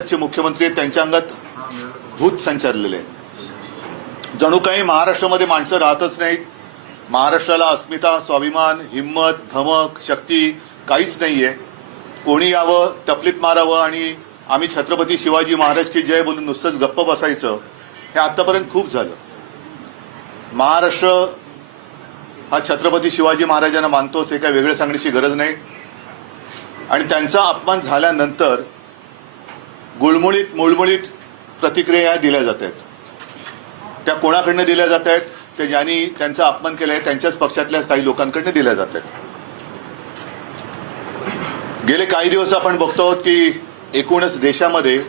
चे मुख्यमंत्री आहेत त्यांच्या अंगात भूत संचारलेले आहे. जणू काही महाराष्ट्रामध्ये माणसं राहतच नाहीत. महाराष्ट्राला अस्मिता, स्वाभिमान, हिम्मत, धमक, शक्ती काहीच नाहीये. कोणी यावं, टपलीत मारावं आणि आम्ही छत्रपती शिवाजी महाराज की जय बोलून नुसतंच गप्प बसायचं, हे आतापर्यंत खूप झालं. महाराष्ट्र हा छत्रपती शिवाजी महाराजांना मानतोच, हे काय वेगळं सांगण्याची गरज नाही. आणि त्यांचा अपमान झाल्यानंतर मुळमुळीत प्रतिक्रिया दिल्या जात आहेत. त्या कोणाकडनं दिल्या जात आहेत? ते ज्यांनी त्यांचा अपमान केलाय त्यांच्याच पक्षातल्या काही लोकांकडनं दिल्या जात आहेत. गेले काही दिवस आपण बघतो आहोत की एकूणच देशामध्ये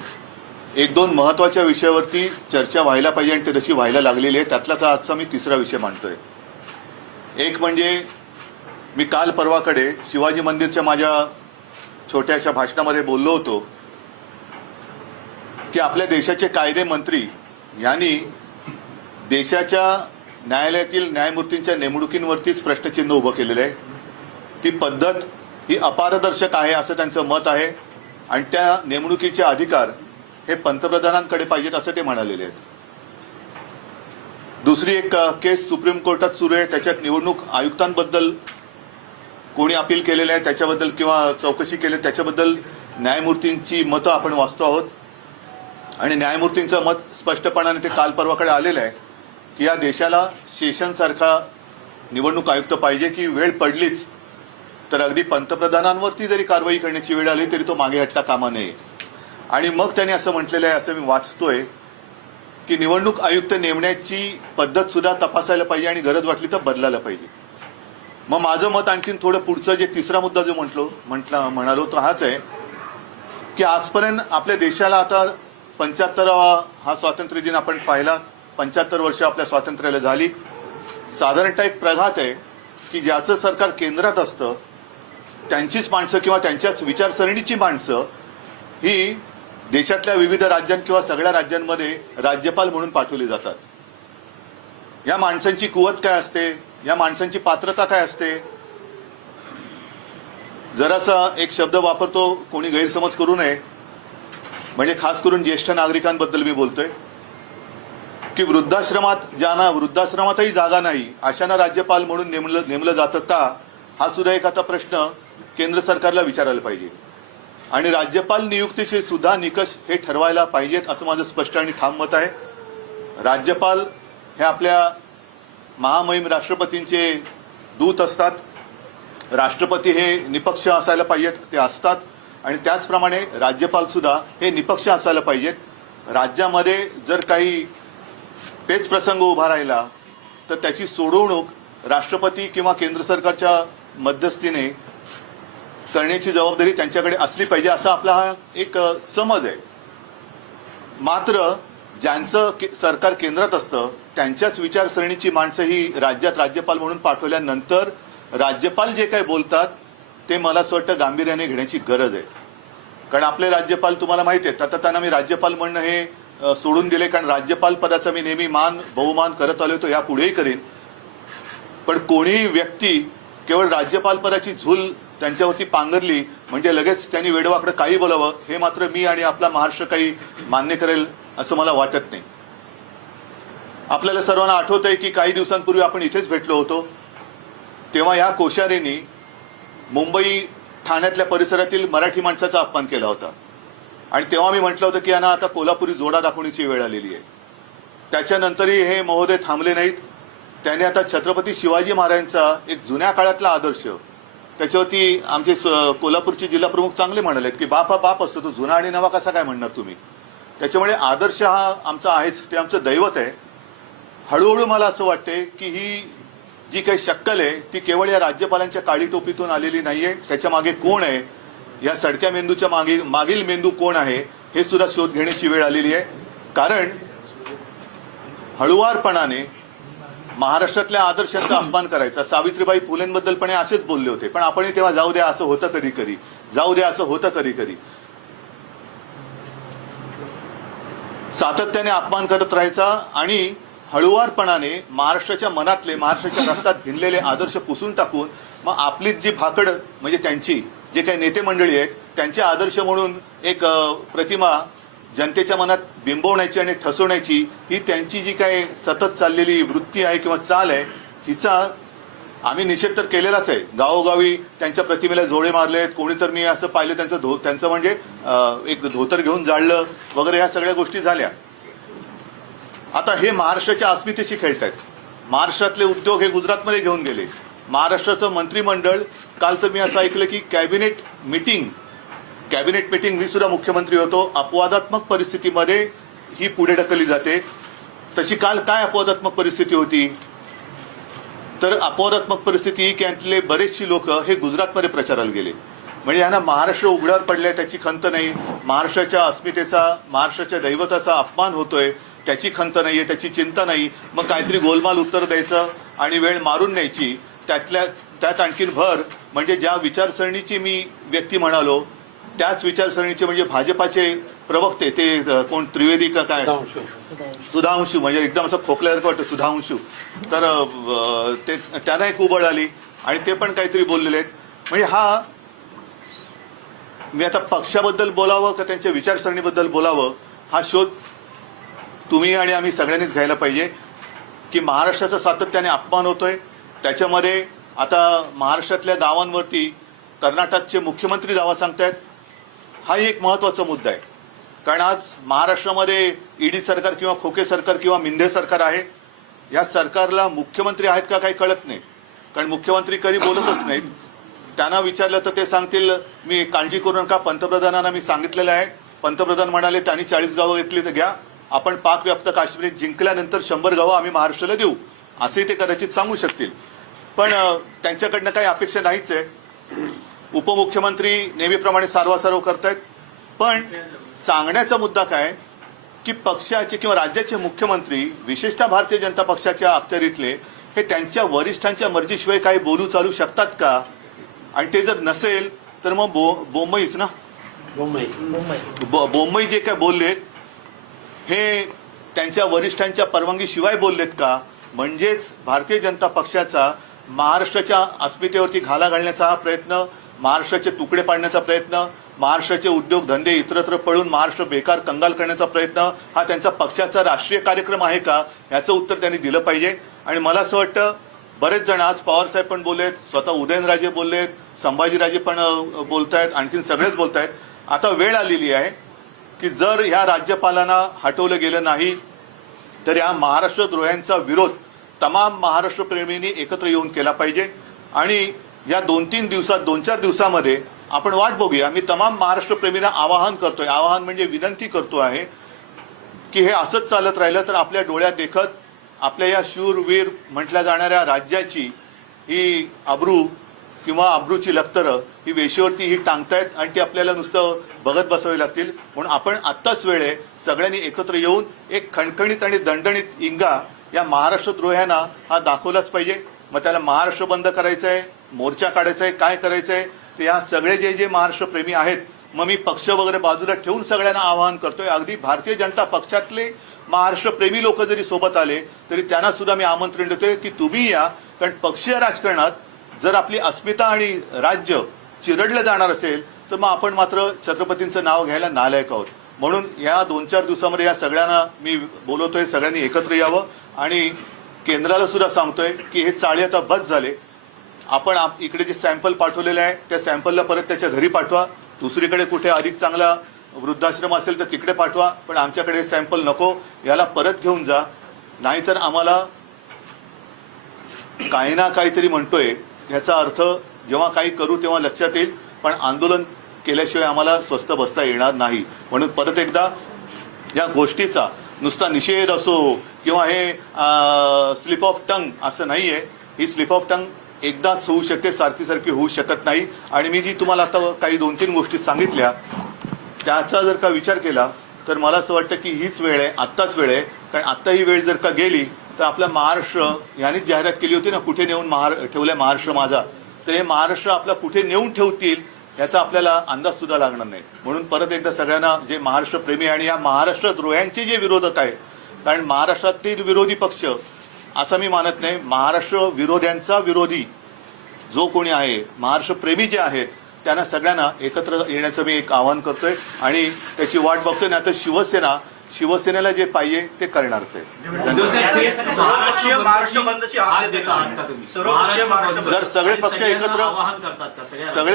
एक दोन महत्वाच्या विषयावरती चर्चा व्हायला पाहिजे आणि ते तशी व्हायला लागलेली आहे. त्यातलाच आजचा मी तिसरा विषय मांडतोय. एक म्हणजे मी काल परवाकडे शिवाजी मंदिरच्या माझ्या छोट्याशा भाषणामध्ये बोललो होतो की आपल्या देशाचे कायदे मंत्री यांनी देशाच्या न्यायालयातील न्यायमूर्तींच्या नेमणुकींवरतीच प्रश्नचिन्ह उभं केलेलं आहे. ती पद्धत ही अपारदर्शक आहे असं त्यांचं मत आहे आणि त्या नेमणुकीचे अधिकार हे पंतप्रधानांकडे पाहिजेत असं ते म्हणालेले आहेत. दुसरी एक केस सुप्रीम कोर्टात सुरू आहे. त्याच्यात निवडणूक आयुक्तांबद्दल कोणी अपील केलेलं आहे त्याच्याबद्दल किंवा चौकशी केली त्याच्याबद्दल न्यायमूर्तींची मतं आपण वाचतो आहोत. आणि न्यायमूर्तींचं मत स्पष्टपणाने ते काल परवाकडे आलेलं आहे की या देशाला सेशनसारखा निवडणूक आयुक्त पाहिजे की वेळ पडलीच तर अगदी पंतप्रधानांवरती जरी कारवाई करण्याची वेळ आली तरी तो मागे हटता कामा नये. आणि मग त्यांनी असं म्हटलेलं आहे, असं मी वाचतोय की निवडणूक आयुक्त नेमण्याची पद्धत सुद्धा तपासायला पाहिजे आणि गरज वाटली तर बदलायला पाहिजे. मग माझं मत आणखीन थोडं पुढचं जे तिसरा मुद्दा जो म्हणालो तो हाच आहे की आजपर्यंत आपल्या देशाला आता 75वा हा स्वातंत्र्य दिन आपण पाहिला. 75 वर्ष आपल्या स्वातंत्र्याला झाली. साधारणतः एक प्रघात आहे की ज्याचं सरकार केंद्रात असतं त्यांचीच माणसं किंवा त्यांच्याच विचारसरणीची माणसं ही देशातल्या विविध राज्यांत किंवा सगळ्या राज्यांमध्ये राज्यपाल म्हणून पाठवली जातात. या माणसांची कुवत काय असते, या माणसांची पात्रता काय असते? जरासा एक शब्द वापरतो, कोणी गैरसमज करू नये, म्हणजे खास करून ज्येष्ठ नागरिकांबद्दल मी बोलतोय की वृद्धाश्रमातही जागा नाही अशांना राज्यपाल म्हणून नेमलं जातं का, हा सुद्धा एक आता प्रश्न केंद्र सरकारला विचारायला पाहिजे. आणि राज्यपाल नियुक्तीचे सुद्धा निकष हे ठरवायला पाहिजेत असं माझं स्पष्ट आणि ठाम मत आहे. राज्यपाल हे आपल्या महामहिम राष्ट्रपतींचे दूत असतात. राष्ट्रपती हे निपक्ष असायला पाहिजेत, ते असतात. आणि त्याचप्रमाणे राज्यपाल सुद्धा हे निपक्ष असायला पाहिजेत. राज्यामध्ये जर काही पेच प्रसंग उभा राहिला तर त्याची सोडवणूक राष्ट्रपती किंवा केंद्र सरकारच्या मध्यस्थीने करण्याची जबाबदारी त्यांच्याकडे असली पाहिजे असा आपला हा एक समज आहे. मात्र ज्यांचं सरकार केंद्रात असतं त्यांच्याच विचारसरणीची माणसं ही राज्यात राज्यपाल म्हणून पाठवल्यानंतर राज्यपाल जे काही बोलतात ते मला असं वाटतं गांभीर्याने घेण्याची गरज आहे. कारण आपले राज्यपाल तुम्हाला माहिती आहेत, आता त्यांना मी राज्यपाल म्हणणं हे सोडून दिले कारण राज्यपाल पदाचा मी नेहमी बहुमान करत आलो, तो यापुढेही करेन. पण कोणीही व्यक्ती केवळ राज्यपाल पदाची झूल त्यांच्यावरती पांघरली म्हणजे लगेच त्यांनी वेडवाकडं काही बोलावं हे मात्र मी आणि आपला महाराष्ट्र काही मान्य करेल असं मला वाटत नाही. आपल्याला सर्वांना आठवत आहे की काही दिवसांपूर्वी आपण इथेच भेटलो होतो. तेव्हा या कोश्यारींनी मुंबई ठाण्यातल्या परिसरातील मराठी माणसाचा अपमान केला होता. आणि तेव्हा मी म्हटलं होतं की यांना आता कोल्हापुरी जोडा दाखवण्याची वेळ आलेली आहे. त्याच्यानंतरही हे महोदय थांबले नाहीत. त्याने आता छत्रपती शिवाजी महाराजांचा एक जुन्या काळातला आदर्श त्याच्यावरती आमचे कोल्हापूरचे जिल्हा प्रमुख चांगले म्हणालेत की बाप हा बाप असतो, तो जुना आणि नवा कसा काय म्हणणार तुम्ही. त्याच्यामुळे आदर्श हा आमचा आहेच, ते आमचं दैवत आहे. हळूहळू मला असं वाटते की ही जी काही शक्कल आहे ती केवळ या राज्यपालांच्या काळी टोपीतून आलेली नाहीये. त्याच्या मागे कोण आहे, या सडक्या मेंदूच्या मागील मेंदू कोण आहे हे सुद्धा शोध घेण्याची वेळ आलेली आहे. कारण हळुवारपणाने महाराष्ट्रातल्या आदर्शांचा अपमान करायचा. सावित्रीबाई फुलेंबद्दल पण असेच बोलले होते, पण आपण तेव्हा जाऊ द्या असं होतं कधी कधी, जाऊ द्या असं होतं कधी कधी. सातत्याने अपमान करत राहायचा आणि हळुवारपणाने महाराष्ट्राच्या मनातले, महाराष्ट्राच्या रक्तात भिनलेले आदर्श पुसून टाकून मग आपलीच जी भाकड म्हणजे त्यांची जे काही नेते मंडळी आहेत त्यांचे आदर्श म्हणून एक प्रतिमा जनतेच्या मनात बिंबवण्याची आणि ठसवण्याची ही त्यांची जी काही सतत चाललेली वृत्ती आहे किंवा चाल आहे, हिचा आम्ही निषेध तर केलेलाच आहे. गावोगावी त्यांच्या प्रतिमेला जोडे मारलेत. कोणीतर मी असं पाहिलं त्यांचं म्हणजे एक धोतर घेऊन जाळलं वगैरे, ह्या सगळ्या गोष्टी झाल्या. आता हे महाराष्ट्राच्या अस्मितेशी खेळतायत. महाराष्ट्रातले उद्योग हे गुजरातमध्ये घेऊन गेले. महाराष्ट्राचं मंत्रिमंडळ, काल तर मी असं ऐकलं की कॅबिनेट मीटिंग मी सुद्धा मुख्यमंत्री होतो, अपवादात्मक परिस्थितीमध्ये ही पुढे ढकलली जाते. तशी काल काय अपवादात्मक परिस्थिती होती? तर अपवादात्मक परिस्थिती ही की यातले बरेचशी लोक हे गुजरातमध्ये प्रचाराला गेले. म्हणजे यांना महाराष्ट्र उघड्यावर पडलाय त्याची खंत नाही, महाराष्ट्राच्या अस्मितेचा, महाराष्ट्राच्या दैवताचा अपमान होतोय त्याची खंत नाहीये, त्याची चिंता नाही. मग काहीतरी गोलमाल उत्तर द्यायचं आणि वेळ मारून न्यायची. त्यात आणखीन भर म्हणजे ज्या विचारसरणीची मी व्यक्ती म्हणालो त्याच विचारसरणीचे म्हणजे भाजपाचे प्रवक्ते, ते कोण त्रिवेदी का काय, सुधांशू, म्हणजे एकदम असं खोकल्यासारखं वाटतं सुधांशू, तर ते त्यांना एक उबळ आली आणि ते पण काहीतरी बोललेले आहेत. म्हणजे हा, मी आता पक्षाबद्दल बोलावं का त्यांच्या विचारसरणीबद्दल बोलावं हा शोध तुम्ही आणि आम्ही सगळ्यांनीच घ्यायला पाहिजे. की महाराष्ट्राचा सातत्याने अपमान होतोय. त्याच्यामध्ये आता महाराष्ट्रातल्या गावांवरती कर्नाटकचे मुख्यमंत्री दावा सांगतायत. हा एक महत्वाचा मुद्दा आहे. कारण आज महाराष्ट्रामध्ये ईडी सरकार किंवा खोके सरकार किंवा मिंधे सरकार आहे. या सरकारला मुख्यमंत्री आहेत का काही कळत नाही. कारण मुख्यमंत्री कधी बोलतच नाहीत. त्यांना विचारलं तर ते सांगतील मी काळजी करू नका, पंतप्रधानांना मी सांगितलेलं आहे. पंतप्रधान म्हणाले त्यांनी 40 गावं घेतली तर घ्या, आपण पाकव्याप्त काश्मीर जिंकल्यानंतर 100 गावं आम्ही महाराष्ट्राला देऊ, असे ते कदाचित सांगू शकतील. पण त्यांच्याकडनं काही अपेक्षा नाहीच आहे. उपमुख्यमंत्री नेहमीप्रमाणे सारवासारव करतायत. पण सांगण्याचा मुद्दा काय की पक्षाचे किंवा राज्याचे मुख्यमंत्री, विशेषतः भारतीय जनता पक्षाच्या अखत्यारीतले, हे त्यांच्या वरिष्ठांच्या मर्जीशिवाय काही बोलू चालू शकतात का? आणि ते जर नसेल तर मग बोंबईच ना, बोंबई जे काय बोललेत हे त्यांच्या वरिष्ठांच्या परवानगीशिवाय बोललेत का? म्हणजेच भारतीय जनता पक्षाचा महाराष्ट्राच्या अस्मितेवरती घाला घालण्याचा हा प्रयत्न, महाराष्ट्राचे तुकडे पाडण्याचा प्रयत्न, महाराष्ट्राचे उद्योगधंदे इतरत्र पळून महाराष्ट्र बेकार कंगाल करण्याचा प्रयत्न हा त्यांचा पक्षाचा राष्ट्रीय कार्यक्रम आहे का? याचं उत्तर त्यांनी दिलं पाहिजे. आणि मला असं वाटतं बरेच जण, आज पवारसाहेब पण बोललेत, स्वतः उदयनराजे बोललेत, संभाजीराजे पण बोलतायत, आणखीन सगळेच बोलतायत. आता वेळ आलेली आहे की जर ह्या राज्यपालांना हटवलं गेलं नाही तर या महाराष्ट्रद्रोह्यांचा विरोध तमाम महाराष्ट्रप्रेमींनी एकत्र येऊन केला पाहिजे. आणि या 2-4 दिवसामध्ये आपण वाट बघूया. मी तमाम महाराष्ट्रप्रेमींना आवाहन म्हणजे विनंती करतो आहे की हे असंच चालत राहिलं तर आपल्या डोळ्यात देखत आपल्या या शूरवीर म्हटल्या जाणाऱ्या राज्याची ही अब्रू किंवा अब्रूची लखतरं ही वेशीवरती ही टांगतायत आणि ती आपल्याला नुसतं बघत बसावी लागतील. म्हणून आपण आत्ताच वेळ आहे सगळ्यांनी एकत्र येऊन एक खणखणीत आणि दणदणीत इंगा या महाराष्ट्रद्रोह्यांना हा दाखवलाच पाहिजे. मग त्याला महाराष्ट्र बंद करायचं आहे, मोर्चा काढायचा आहे, काय करायचं आहे ते या सगळे जे महाराष्ट्रप्रेमी आहेत, मग मी पक्ष वगैरे बाजूला ठेवून सगळ्यांना आवाहन करतोय. अगदी भारतीय जनता पक्षातले महाराष्ट्रप्रेमी लोक जरी सोबत आले तरी त्यांना सुद्धा मी आमंत्रण देतोय की तुम्ही या. कारण पक्षीय राजकारणात जर आपली अस्मिता आणि राज्य चिरडलं जाणार असेल तर मग आपण मात्र छत्रपतींचं नाव घ्यायला नालायक आहोत. म्हणून या 2-4 दिवसामध्ये या सगळ्यांना मी बोलवतोय, सगळ्यांनी एकत्र यावं. आणि केंद्राला सुद्धा सांगतोय की हे चाळे आता बस झाले. आपण इकडे जे सॅम्पल पाठवलेले आहे त्या सॅम्पलला परत त्याच्या घरी पाठवा. दुसरीकडे कुठे अधिक चांगला वृद्धाश्रम असेल तर तिकडे पाठवा, पण आमच्याकडे सॅम्पल नको, याला परत घेऊन जा. नाहीतर आम्हाला काही ना काहीतरी म्हणतोय ह्याचा अर्थ जेव्हा काही करू तेव्हा लक्षात येईल. पण आंदोलन केल्याशिवाय आम्हाला स्वस्थ बसता येणार नाही. म्हणून परत एकदा या गोष्टीचा नुसता निषेध असो किंवा हे स्लिप ऑफ टंग असं नाहीये. ही स्लिप ऑफ टंग एकदाच होऊ शकते, सारखी होऊ शकत नाही. आणि मी जी तुम्हाला आता काही 2-3 गोष्टी सांगितल्या त्याचा जर का विचार केला तर मला असं वाटतं की हीच वेळ आहे, आत्ताच वेळ आहे. कारण आत्ता ही वेळ जर का गेली तर आपला महाराष्ट्र, यांनीच जाहिरात केली होती ना कुठे नेऊन ठेवलाय महाराष्ट्र माझा, तर हे महाराष्ट्र आपला कुठे नेऊन ठेवतील याचा आपल्याला अंदाज सुद्धा लागणार नाही. म्हणून परत एकदा सगळ्यांना, जे महाराष्ट्रप्रेमी आणि या महाराष्ट्रद्रोह्यांचे जे विरोधक आहेत, कारण महाराष्ट्रातील विरोधी पक्ष असं मी मानत नाही, महाराष्ट्र विरोध्यांचा विरोधी जो कोणी आहे, महाराष्ट्रप्रेमी जे आहेत त्यांना सगळ्यांना एकत्र येण्याचं मी एक आवाहन करतोय आणि त्याची वाट बघतोय. नाही तर शिवसेनेला जे पाहिजे ते करणारच आहे. जर सगळे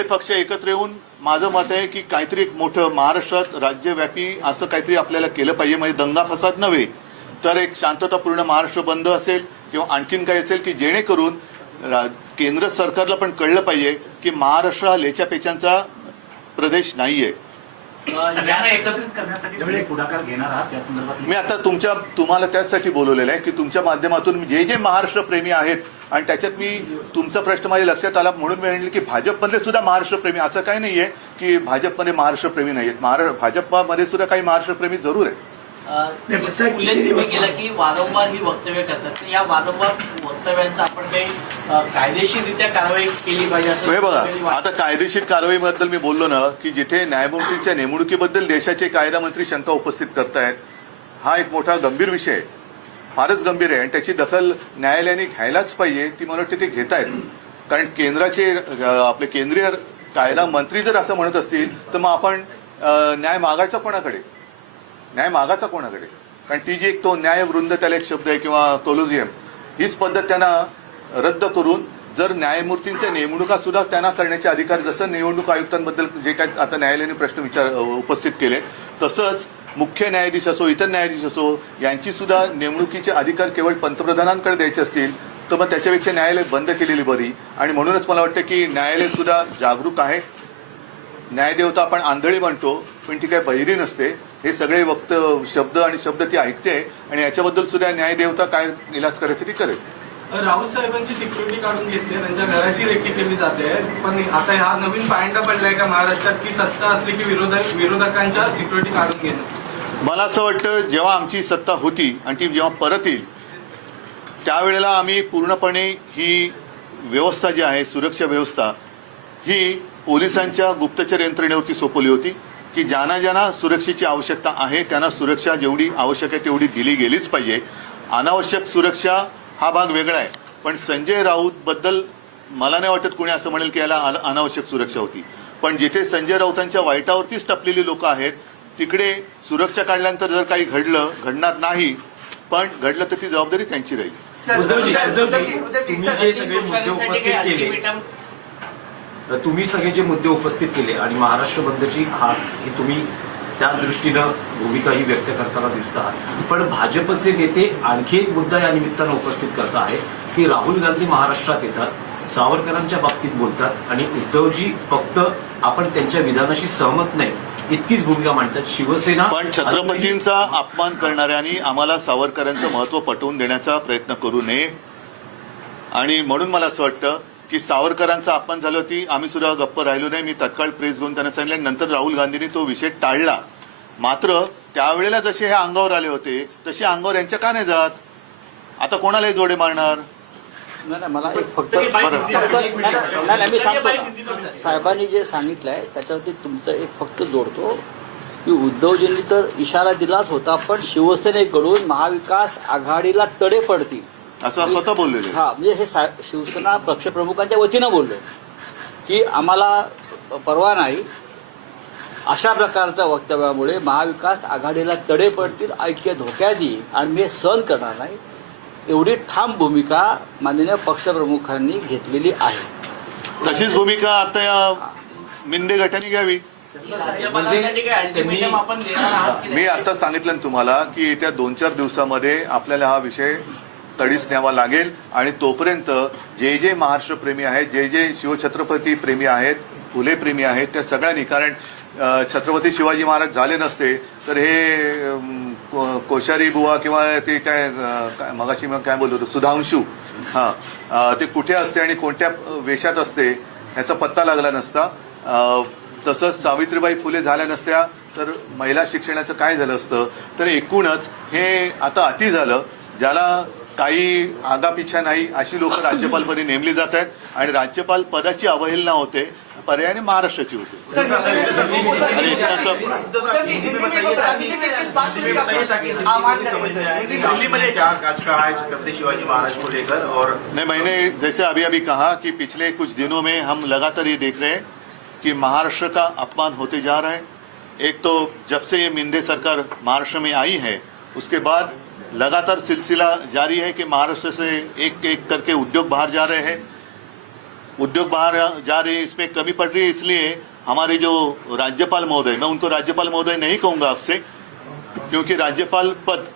पक्ष एकत्र येऊन माझं मत आहे की काहीतरी एक मोठं महाराष्ट्रात राज्यव्यापी असं काहीतरी आपल्याला केलं पाहिजे. म्हणजे दंगा फसाद नव्हे तर एक शांततापूर्ण महाराष्ट्र बंद असेल किंवा आणखीन काही असेल की जेणेकरून केंद्र सरकारला पण कळलं पाहिजे की महाराष्ट्र हा लेच्यापेचांचा प्रदेश नाहीये. सगळ्यांना एकत्रित करण्यासाठी तुम्ही पुढाकार घेणार आहात त्या संदर्भात? मी आता तुम्हाला त्याचसाठी बोलवलेलं आहे की तुमच्या माध्यमातून जे जे प्रेमी आहेत आणि त्याच्यात मी तुमचा प्रश्न माझ्या लक्षात आला म्हणून मी म्हणले की भाजपमध्ये सुद्धा महाराष्ट्रप्रेमी असं काही नाहीये की भाजपमध्ये महाराष्ट्रप्रेमी नाहीयेत. भाजपमध्ये सुद्धा काही महाराष्ट्रप्रेमी जरूर आहेत. तुम्ही केलं की वारंवार ही वक्तव्य करतात. या वारंवार वक्तव्यांचा आपण काही कायदेशीररित्या कारवाई केली पाहिजे असं हे बघा, आता कायदेशीर कारवाईबद्दल मी बोललो ना की जिथे न्यायमूर्तींच्या नेमणुकीबद्दल देशाचे कायदा मंत्री शंका उपस्थित करतायत हा एक मोठा गंभीर विषय आहे, फारच गंभीर आहे आणि त्याची दखल न्यायालयाने घ्यायलाच पाहिजे. ती मला वाटते ते घेत आहेत. कारण केंद्राचे आपले केंद्रीय कायदा मंत्री जर असं म्हणत असतील तर मग आपण न्याय मागायचा कोणाकडे? कारण ती जी एक तो न्यायवृंद त्याला एक शब्द आहे किंवा कोलोजियम हीच पद्धत त्यांना रद्द करून जर न्यायमूर्तींच्या नेमणुका सुद्धा त्यांना करण्याचे अधिकार, जसं निवडणूक आयुक्तांबद्दल जे काय आता न्यायालयाने प्रश्न उपस्थित केले तसंच मुख्य न्यायाधीश असो इतर न्यायाधीश असो यांची सुद्धा नेमणुकीचे अधिकार केवळ पंतप्रधानांकडे द्यायचे असतील तर मग त्याच्यापेक्षा न्यायालय बंद केलेली बरी. आणि म्हणूनच मला वाटतं की न्यायालय सुद्धा जागरूक आहे. न्यायदेवता आपण आंधळी म्हणतो पण ती काय बहिरी नसते. हे सगळे शब्द ती ऐकते आणि याच्याबद्दल सुद्धा न्यायदेवता काय इलाज करायचं ती करेल. राहुल साहेबांची सिक्युरिटी काढून घेतली, त्यांच्या घराची रेकी केली जाते, पण आता हा नवीन पायंडा पडलाय का महाराष्ट्रात की सत्ता असली की विरोधकांच्या सिक्युरिटी काढून घेणं? मला असं वाटतं जेव्हा आमची सत्ता होती आणि ती जेव्हा परत येईल त्यावेळेला आम्ही पूर्णपणे ही व्यवस्था जी आहे सुरक्षा व्यवस्था ही पोलिसांच्या गुप्तचर यंत्रणेवरती सोपवली होती की ज्यांना सुरक्षेची आवश्यकता आहे त्यांना सुरक्षा जेवढी आवश्यक आहे तेवढी दिली गेलीच पाहिजे. अनावश्यक सुरक्षा हा भाग वेगळा आहे. पण संजय राऊत बद्दल मला नाही वाटत कोणी असं म्हणेल की याला अनावश्यक सुरक्षा होती. पण जिथे संजय राऊतांच्या वाईटावरतीच टपलेली लोक आहेत तिकडे सुरक्षा काढल्यानंतर जर काही घडणार नाही पण घडलं तर ती जबाबदारी त्यांची राहील. तुम्ही सगळे जे मुद्दे उपस्थित केले आणि महाराष्ट्र बंदची तुम्ही त्या दृष्टीनं भूमिकाही व्यक्त करताना दिसतात. पण भाजपचे नेते आणखी एक मुद्दा या निमित्तानं उपस्थित करत आहेत की राहुल गांधी महाराष्ट्रात येतात, सावरकरांच्या बाबतीत बोलतात आणि उद्धवजी फक्त आपण त्यांच्या विधानाशी सहमत नाही इतकीच भूमिका मांडतात. शिवसेना पण छत्रपतींचा अपमान करणाऱ्यांनी आम्हाला सावरकरांचं महत्व पटवून देण्याचा प्रयत्न करू नये. आणि म्हणून मला असं वाटतं की सावरकरांचा अपमान झालं होती आम्ही सुद्धा गप्प राहिलो नाही. मी तत्काळ प्रेस घेऊन त्यांना सांगितलं. नंतर राहुल गांधींनी तो विषय टाळला. मात्र त्यावेळेला जसे हे अंगावर आले होते तसे अंगावर यांच्या का नाही जात? आता कोणालाही जोडे मारणार? नाही मला एक फक्त मी सांगतो साहेबांनी जे सांगितलंय त्याच्यावरती तुमचं एक फक्त जोडतो की उद्धवजींनी तर इशारा दिलाच होता पण शिवसेनेकडून महाविकास आघाडीला तडे पडतील असं स्वतः बोललेले. हा म्हणजे हे शिवसेना पक्षप्रमुखांच्या वतीनं बोलले की आम्हाला परवा नाही अशा प्रकारच्या वक्तव्यामुळे महाविकास आघाडीला तडे पडतील, ऐक्य धोक्यात येईल आणि मी सहन करणार नाही. एवढी ठाम भूमिका माननीय पक्षप्रमुखांनी घेतलेली आहे. तशीच भूमिका आता या मिंदे गटाने घ्यावी. मी आता सांगितलं ना तुम्हाला की येत्या 2-4 दिवसामध्ये आपल्याला हा विषय तडीस न्यावा लागेल आणि तोपर्यंत जे जे महाराष्ट्र प्रेमी आहेत जे जे शिवछत्रपती प्रेमी आहेत फुले प्रेमी आहेत त्या सगळ्यांनी, कारण छत्रपती शिवाजी महाराज झाले नसते तर हे कोश्यारी बुवा किंवा ते काय मगाशी मग काय बोलतो सुधांशू ते कुठे असते आणि कोणत्या वेशात असते ह्याचा पत्ता लागला नसता. तसंच सावित्रीबाई फुले झाल्या नसत्या तर महिला शिक्षणाचं काय झालं असतं. तर एकूणच हे आता अति झालं. ज्याला काही आगापिछा नाही अशी लोक राज्यपालपदी नेमली जात आहेत आणि राज्यपाल पदाची अवहेलना होते पर्यायाने महाराष्ट्राची होते. नहीं, मैंने जैसे अभी कहा कि पिछले कुछ दिनों में हम लगातार ये देख रहे हैं कि महाराष्ट्र का अपमान होते जा रहा है। एक तो जब से ये मिंदे सरकार महाराष्ट्र में आई है उसके बाद लगातार सिलसिला जारी है कि महाराष्ट्र से एक एक करके उद्योग बाहर जा रहे हैं, उद्योग बाहर जा रहे हैं, इसमें कमी पड़ रही है। इसलिए हमारे जो राज्यपाल महोदय, मैं उनको राज्यपाल महोदय नहीं कहूँगा आपसे, क्योंकि राज्यपाल पद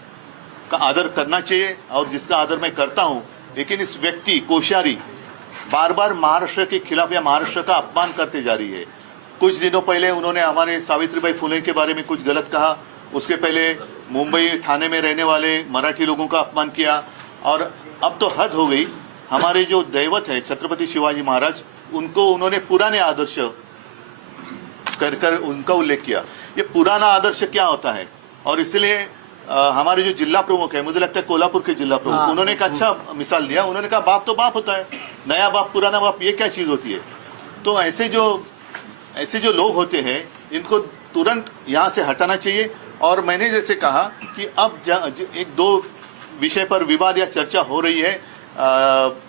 का आदर करना चाहिए और जिसका आदर मैं करता हूँ, लेकिन इस व्यक्ति कोश्यारी बार बार महाराष्ट्र के खिलाफ या महाराष्ट्र का अपमान करते जा रही है। कुछ दिनों पहले उन्होंने हमारे सावित्रीबाई फुले के बारे में कुछ गलत कहा, उसके पहले मुंबई ठाणे में रहने वाले मराठी लोगों का अपमान किया, और अब तो हद हो गई। हमारे जो दैवत है छत्रपति शिवाजी महाराज, उनको उन्होंने पुराने आदर्श कर उनका उल्लेख किया। ये पुराना आदर्श क्या होता है? और इसलिए हमारे जो जिला प्रमुख है, मुझे लगता है कोल्हापुर के जिला प्रमुख, उन्होंने एक अच्छा मिसाल दिया। उन्होंने कहा बाप तो बाप होता है, नया बाप पुराना बाप ये क्या चीज होती है? तो ऐसे जो लोग होते हैं इनको तुरंत यहाँ से हटाना चाहिए। और मैंने जैसे कहा कि अब एक दो विषय पर विवाद या चर्चा हो रही है।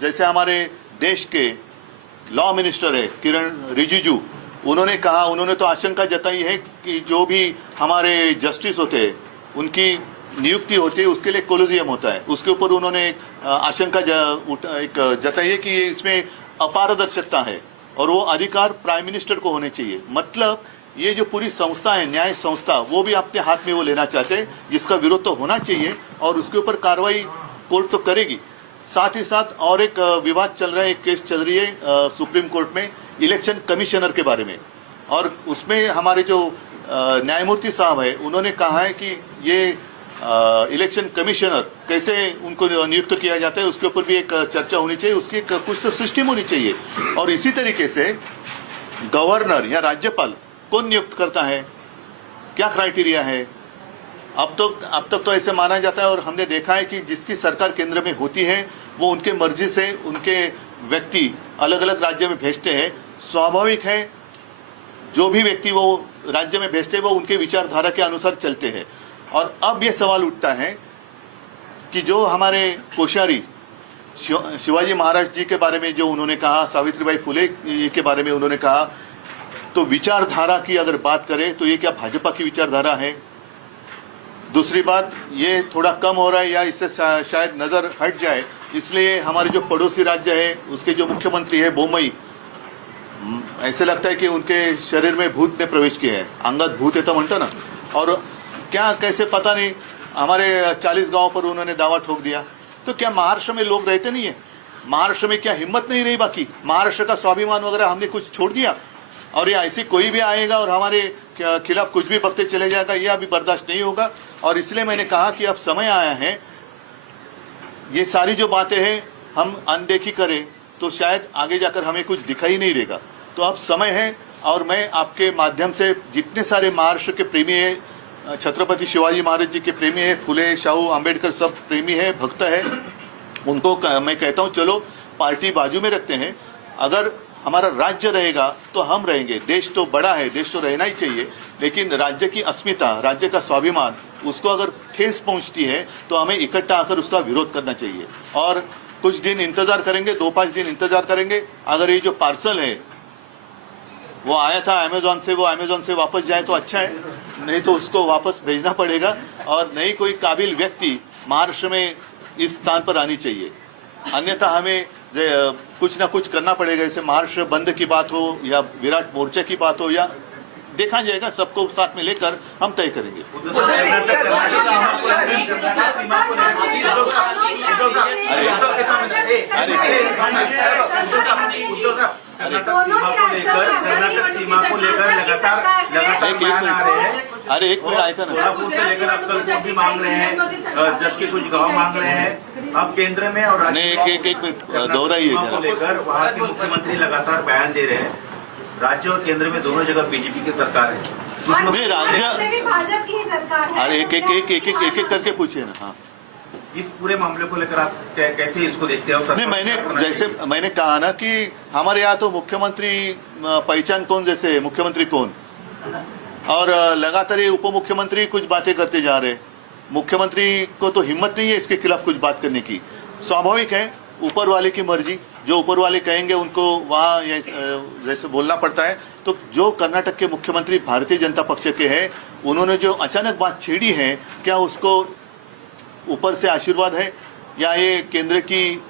जैसे हमारे देश के लॉ मिनिस्टर है किरण रिजिजू, उन्होंने तो आशंका जताई है कि जो भी हमारे जस्टिस होते हैं उनकी नियुक्ति होती है उसके लिए कोलोजियम होता है, उसके ऊपर उन्होंने आशंका जताई है कि इसमें अपारदर्शकता है और वो अधिकार प्राइम मिनिस्टर को होने चाहिए। मतलब ये जो पूरी संस्था है, न्याय संस्था, वो भी अपने हाथ में वो लेना चाहते हैं, जिसका विरोध तो होना चाहिए और उसके ऊपर कार्रवाई कोर्ट तो करेगी। साथ ही साथ और एक विवाद चल रहा है, एक केस चल रही है सुप्रीम कोर्ट में इलेक्शन कमिश्नर के बारे में, और उसमें हमारे जो न्यायमूर्ति साहब है उन्होंने कहा है कि ये इलेक्शन कमिश्नर कैसे उनको नियुक्त किया जाता है उसके ऊपर भी एक चर्चा होनी चाहिए, उसकी कुछ तो सिस्टम होनी चाहिए। और इसी तरीके से गवर्नर या राज्यपाल कौन नियुक्त करता है, क्या क्राइटेरिया है? अब तक तो ऐसे माना जाता है और हमने देखा है कि जिसकी सरकार केंद्र में होती है वो उनके मर्जी से उनके व्यक्ति अलग अलग राज्य में भेजते हैं। स्वाभाविक है, जो भी व्यक्ति वो राज्य में भेजते हैं वो उनके विचारधारा के अनुसार चलते हैं। और अब ये सवाल उठता है कि जो हमारे कोश्यारी शिवाजी महाराज जी के बारे में जो उन्होंने कहा, सावित्रीबाई फुले के बारे में उन्होंने कहा, तो विचारधारा की अगर बात करें तो ये क्या भाजपा की विचारधारा है? दूसरी बात, ये थोड़ा कम हो रहा है या इससे शायद नजर हट जाए, इसलिए हमारे जो पड़ोसी राज्य है उसके जो मुख्यमंत्री है बोमई, ऐसे लगता है कि उनके शरीर में भूत ने प्रवेश किया है, अंगत भूत है तो म्हणता ना। और क्या कैसे पता नहीं, हमारे 40 गांव पर उन्होंने दावा ठोक दिया। तो क्या महाराष्ट्र में लोग रहते नहीं है? महाराष्ट्र में क्या हिम्मत नहीं रही? बाकी महाराष्ट्र का स्वाभिमान वगैरह हमने कुछ छोड़ दिया? और ये ऐसी कोई भी आएगा और हमारे खिलाफ कुछ भी बकते चले जाएगा, ये अभी बर्दाश्त नहीं होगा। और इसलिए मैंने कहा कि अब समय आया है, ये सारी जो बातें हैं हम अनदेखी करें तो शायद आगे जाकर हमें कुछ दिखाई नहीं देगा। तो अब समय है, और मैं आपके माध्यम से जितने सारे महाराष्ट्र के प्रेमी है, छत्रपति शिवाजी महाराज जी के प्रेमी है, फुले, शाहू, अंबेडकर सब प्रेमी है, भक्त है, उनको मैं कहता हूँ चलो पार्टी बाजू में रखते हैं। अगर हमारा राज्य रहेगा तो हम रहेंगे। देश तो बड़ा है, देश तो रहना ही चाहिए, लेकिन राज्य की अस्मिता, राज्य का स्वाभिमान, उसको अगर ठेस पहुंचती है तो हमें इकट्ठा आकर उसका विरोध करना चाहिए। और कुछ दिन इंतजार करेंगे, 2-5 दिन इंतजार करेंगे। अगर ये जो पार्सल है वो आया था अमेजोन से, वो अमेजोन से वापस जाए तो अच्छा है, नहीं तो उसको वापस भेजना पड़ेगा और नई कोई काबिल व्यक्ति महाराष्ट्र में इस स्थान पर आनी चाहिए। अन्यथा हमें कुछ ना कुछ करना पड़ेगा। जैसे महाराष्ट्र बंद की बात हो या विराट मोर्चा की बात हो, या देखा जाएगा, सबको साथ में लेकर हम तय करेंगे। कर्नाटक सीमा को लेकर लगातार बयान आ रहे हैं। अरे एक मिनट आएगा ना, सोलापुर से लेकर अक्कलकोट भी मांग रहे हैं, जबकि कुछ गांव मांग रहे हैं। अब केंद्र में और एक मिनट दोहराइए को लेकर वहाँ के मुख्यमंत्री लगातार बयान दे रहे हैं। राज्य और केंद्र में दोनों जगह बीजेपी की सरकार है। नहीं, राज्य भाजपा की ही सरकार है। अरे एक करके पूछिए ना। हाँ, इस पूरे मामले को लेकर आप कैसे इसको देखते हो? नहीं, मैंने कहा ना कि हमारे यहाँ तो मुख्यमंत्री पहचान कौन, जैसे मुख्यमंत्री कौन, और लगातार ये उप मुख्यमंत्री कुछ बातें करते जा रहे हैं। मुख्यमंत्री को तो हिम्मत नहीं है इसके खिलाफ कुछ बात करने की। स्वाभाविक है, ऊपर वाले की मर्जी, जो ऊपर वाले कहेंगे उनको वहाँ जैसे बोलना पड़ता है। तो जो कर्नाटक के मुख्यमंत्री भारतीय जनता पक्ष के हैं, उन्होंने जो अचानक बात छेड़ी है, क्या उसको ऊपर से आशीर्वाद है या ये केंद्र की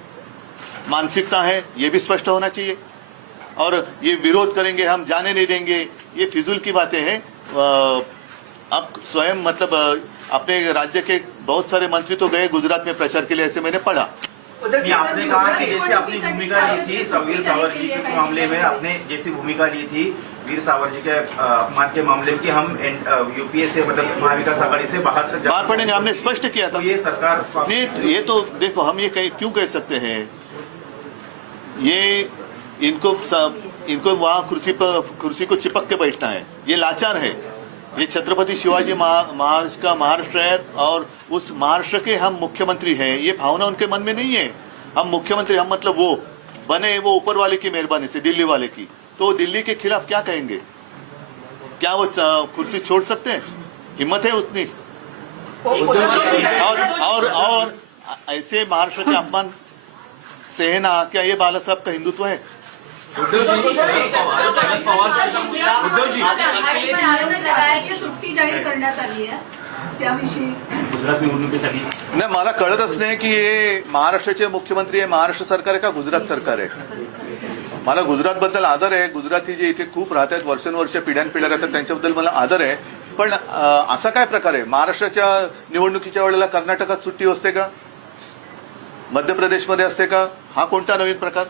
मानसिकता है, ये भी स्पष्ट होना चाहिए। और ये विरोध करेंगे, हम जाने नहीं देंगे, ये फिजूल की बातें हैं। आप स्वयं मतलब अपने राज्य के बहुत सारे मंत्री तो गए गुजरात में प्रचार के लिए, ऐसे मैंने पढ़ा। नहीं, आपने कहा कि जैसे अपनी भूमिका ली थी वीर सावरकर जी के मामले में, आपने जैसी भूमिका ली थी वीर सावरकर जी के अपमान के मामले में कि हम यूपीए से मतलब महाविकास आघाड़ी से बाहर पड़ेंगे, हमने स्पष्ट किया था। तो ये सरकार नहीं, ये तो देखो, हम ये क्यों कह सकते हैं, ये इनको वहां कुर्सी को चिपक के बैठना है, ये लाचार है। ये छत्रपति शिवाजी महाराज का महाराष्ट्र है और उस महाराष्ट्र के हम मुख्यमंत्री हैं, ये भावना उनके मन में नहीं है। हम मुख्यमंत्री, हम मतलब वो बने वो ऊपर वाले की मेहरबानी से, दिल्ली वाले की, तो दिल्ली के खिलाफ क्या कहेंगे? क्या वो कुर्सी छोड़ सकते हैं? हिम्मत है उतनी? और ऐसे महाराष्ट्र के अपमान सहना, क्या ये बाला साहब का हिंदुत्व है? सुट्टी जाहीर करण्यात आली आहे त्याविषयी गुजरात निवडणुकीसाठी नाही, मला कळतच नाही की हे महाराष्ट्राचे मुख्यमंत्री आहे, महाराष्ट्र सरकार आहे का गुजरात सरकार आहे. मला गुजरात बद्दल आदर आहे. गुजराती जे इथे खूप राहतात, वर्षानुवर्ष पिढ्यानपिढ्या राहतात, त्यांच्याबद्दल मला आदर आहे. पण असा काय प्रकार आहे? महाराष्ट्राच्या निवडणुकीच्या वेळेला कर्नाटकात सुट्टी असते का? मध्य प्रदेशमध्ये असते का? हा कोणता नवीन प्रकार?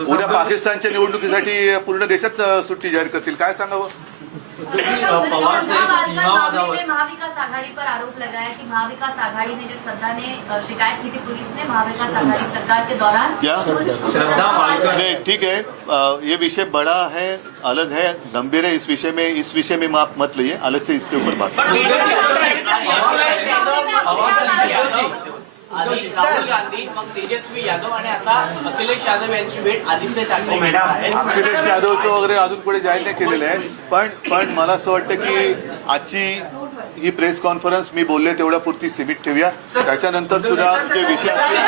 उद्या पाकिस्तानच्या निवडणुकीसाठी पूर्ण देशात सुट्टी जाहीर करतील, काय सांगावं? पवार साहेब सीमावादावर में महाविकास आघाड़ी पर आरोप लगाया कि महाविकास आघाड़ी ने जब श्रद्धा ने शिकायत की थी पुलिस ने महाविकास आघाड़ी सरकार के दौरान क्या? श्रद्धा वालकर नहीं, ठीक है, ये विषय बड़ा है, अलग है, गंभीर है. इस विषय में आप मत लिए, अलग से इसके ऊपर बात. आधी राहुल गांधी, मग तेजस्वी यादव आणि आता अखिलेश यादव यांची भेट आदित्य ठाकरे यांची आहे. अखिलेश यादवचं वगैरे अजून पुढे जाहीर नाही केलेलं आहे. पण मला असं वाटतं की आजची ही प्रेस कॉन्फरन्स मी बोलले तेवढ्या पुरती सीमित ठेवूया. त्याच्यानंतर सुद्धा जे विषय असतील